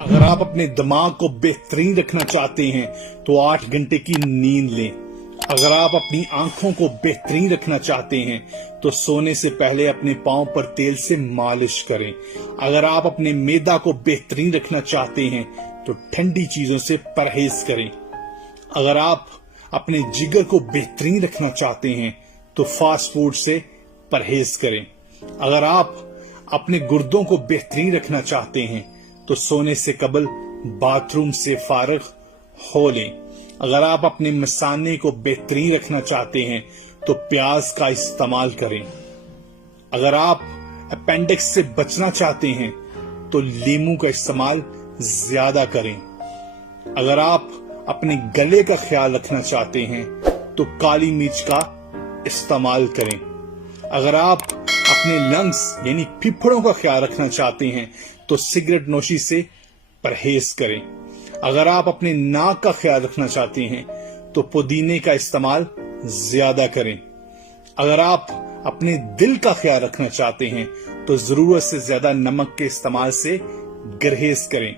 اگر آپ اپنے دماغ کو بہترین رکھنا چاہتے ہیں تو 8 گھنٹے کی نیند لیں۔ اگر آپ اپنی آنکھوں کو بہترین رکھنا چاہتے ہیں تو سونے سے پہلے اپنے پاؤں پر تیل سے مالش کریں۔ اگر آپ اپنے معدہ کو بہترین رکھنا چاہتے ہیں تو ٹھنڈی چیزوں سے پرہیز کریں۔ اگر آپ اپنے جگر کو بہترین رکھنا چاہتے ہیں تو فاسٹ فوڈ سے پرہیز کریں۔ اگر آپ اپنے گردوں کو بہترین رکھنا چاہتے ہیں تو سونے سے قبل باتھ روم سے فارغ ہو لیں۔ اگر آپ اپنے مثانے کو بہترین رکھنا چاہتے ہیں تو پیاز کا استعمال کریں۔ اگر آپ اپینڈکس سے بچنا چاہتے ہیں تو لیموں کا استعمال زیادہ کریں۔ اگر آپ اپنے گلے کا خیال رکھنا چاہتے ہیں تو کالی مرچ کا استعمال کریں۔ اگر آپ اپنے لنگز یعنی پھپھڑوں کا خیال رکھنا چاہتے ہیں تو سگریٹ نوشی سے پرہیز کریں۔ اگر آپ اپنے ناک کا خیال رکھنا چاہتے ہیں تو پودینے کا استعمال زیادہ کریں۔ اگر آپ اپنے دل کا خیال رکھنا چاہتے ہیں تو ضرورت سے زیادہ نمک کے استعمال سے گریز کریں۔